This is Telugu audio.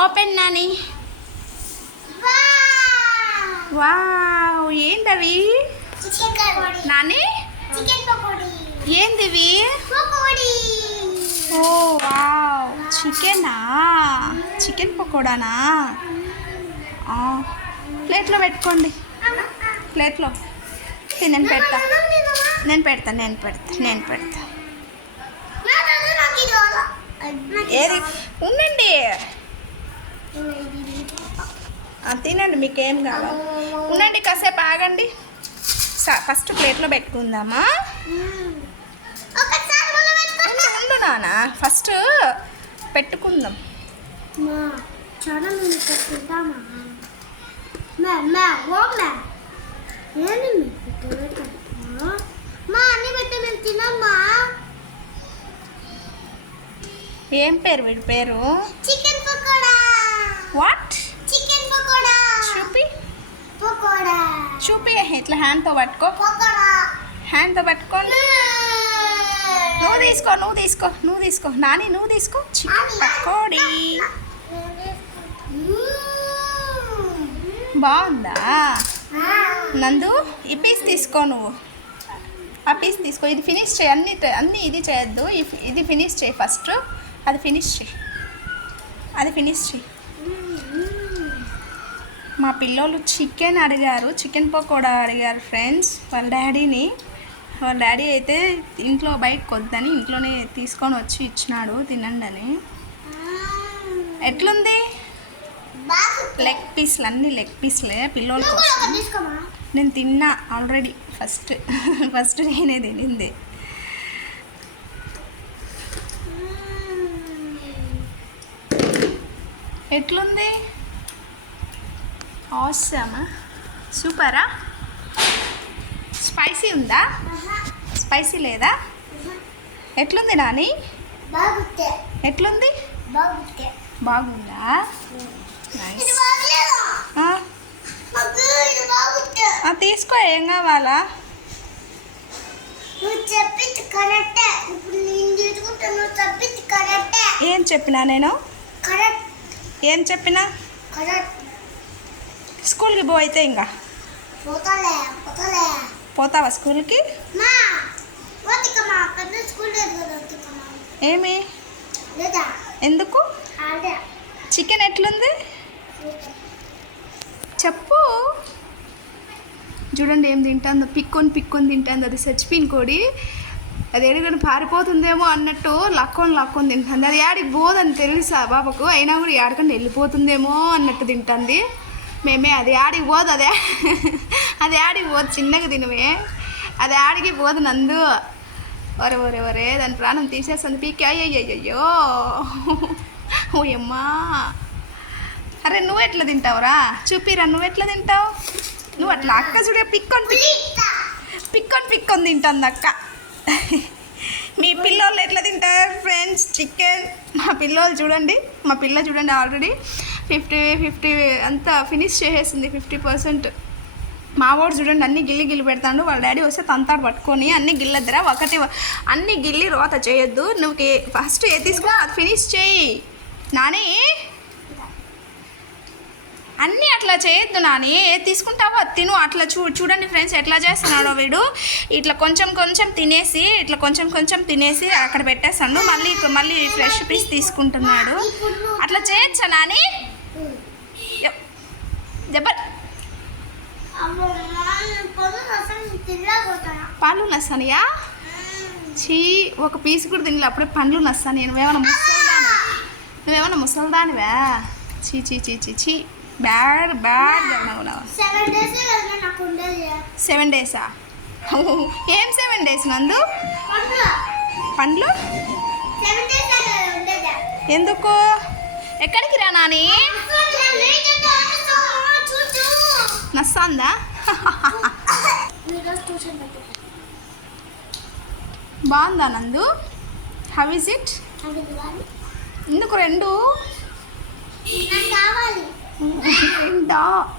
ఓపెన్ నాని. వావ్, ఏంటవి నాని? ఏందివి? ఓ వావ్, చికెనా? చికెన్ పకోడానా? ప్లేట్లో పెట్టుకోండి, ప్లేట్లో. నేను పెడతా నేను పెడతా నేను పెడతా నేను పెడతా ఏది ఉండండి, తినండి, మీకేం కావాలి ఉండండి, కాసేపు ఆగండి. ఫస్ట్ ప్లేట్లో పెట్టుకుందామా? ఉండు నాన్న, ఫస్ట్ పెట్టుకుందాం. ఏం పేరు వీడి పేరు? Chicken pakoda. What? Chicken pakoda. చూపి పకోడా. చూపి, ఇట్లా హ్యాండ్తో పట్టుకో, పకోడా. హ్యాండ్తో పట్టుకోండి. నువ్వు తీసుకో నువ్వు తీసుకో నువ్వు తీసుకో నాని, నువ్వు తీసుకో. చికెన్ పకోడీ బాగుందా నందు? ఈ పీస్ తీసుకో, నువ్వు ఆ పీస్ తీసుకో. ఇది ఫినిష్ చేయి, అన్నీ ఇది చేయొద్దు. ఇది ఫినిష్ చేయి ఫస్ట్. అది ఫినిష్ చేయి, అది ఫినిష్ చేయి. మా పిల్లోళ్ళు చికెన్ అడిగారు, చికెన్ పకోడా అడిగారు ఫ్రెండ్స్. వాళ్ళ డాడీ అయితే ఇంట్లో బయటకు వద్దని ఇంట్లోనే తీసుకొని వచ్చి ఇచ్చినాడు, తినండి అని. ఎట్లుంది? లెగ్ పీస్లు, అన్నీ లెగ్ పీస్లే పిల్లోళ్ళ కోసం. నేను తిన్నా ఆల్రెడీ, ఫస్ట్ నేనే తినింది. ఎట్లుంది? ఆసమా? సూపరా? స్పైసీ ఉందా? స్పైసీ లేదా? ఎట్లుంది నాని? ఎట్లుంది? బాగుందా? తీసుకో, ఏం కావాలా? ఏం చెప్పినా నేను? ఏం చెప్పినా? స్కూల్కి పో అయితే. ఇంకా పోతావా స్కూల్కి? ఏమి? ఎందుకు? చికెన్ ఎట్లుంది చెప్పు. చూడండి ఏం తింటుందో, పిక్కొని తింటుంది. అది చచ్చిపోయిన కోడి, అది ఎడుగని పారిపోతుందేమో అన్నట్టు లాక్కొని తింటుంది. అది యాడికి పోదని తెలుసా బాబాకు, అయినా కూడా యాడికన్నా వెళ్ళిపోతుందేమో అన్నట్టు తింటుంది. మేమే అది యాడికి పోదు, అది యాడికి పోదు, చిన్నగా తినవే, అది యాడికి పోదు నందు. ఒరే దాని ప్రాణం తీసేస్తుంది పీకి. అయ్యయ్యో ఓయమ్మా. అరే నువ్వు ఎట్లా తింటావురా? చూపిరా, నువ్వు ఎట్లా తింటావు? నువ్వు అట్లా అక్క చూడే పిక్కొని తింటుంది అక్క. మీ పిల్లోళ్ళు ఎట్లా తింటారు ఫ్రెండ్స్ చికెన్? మా పిల్లోళ్ళు చూడండి, ఆల్రెడీ 50 అంతా ఫినిష్ చేసేసింది, 50%. మా వాడు చూడండి అన్ని గిల్లి పెడతాడు. వాళ్ళ డాడీ వస్తే తంతాడు పట్టుకొని. అన్ని గిల్లద్దరా, అన్ని గిల్లి రోత చేయొద్దు. నువ్వు ఫస్ట్ ఏ తీసుకున్నా అది ఫినిష్ చేయి నాని. అన్నీ అట్లా చేయొద్దు నాని, ఏది తీసుకుంటావో అది తిను. అట్లా చూడండి ఫ్రెండ్స్ ఎట్లా చేస్తున్నాడో వీడు. ఇట్లా కొంచెం తినేసి అక్కడ పెట్టేస్తాడు. మళ్ళీ ఫ్రెష్ పీస్ తీసుకుంటున్నాడు. అట్లా చేయొచ్చా నాని? పండ్లు నస్తానియా? చీ, ఒక పీస్ కూడా తినలే, అప్పుడే పండ్లు నస్తాను. నువ్వేమన్నా ముసల్దానివా? చీ బ్యాడ్ 7 డేసా? ఏం 7 డేస్ నందు? పండ్లు ఎందుకు? ఎక్కడికి రా నాని? నస్సాందా? బాగుందా నందు? How is it? ఎందుకు 2?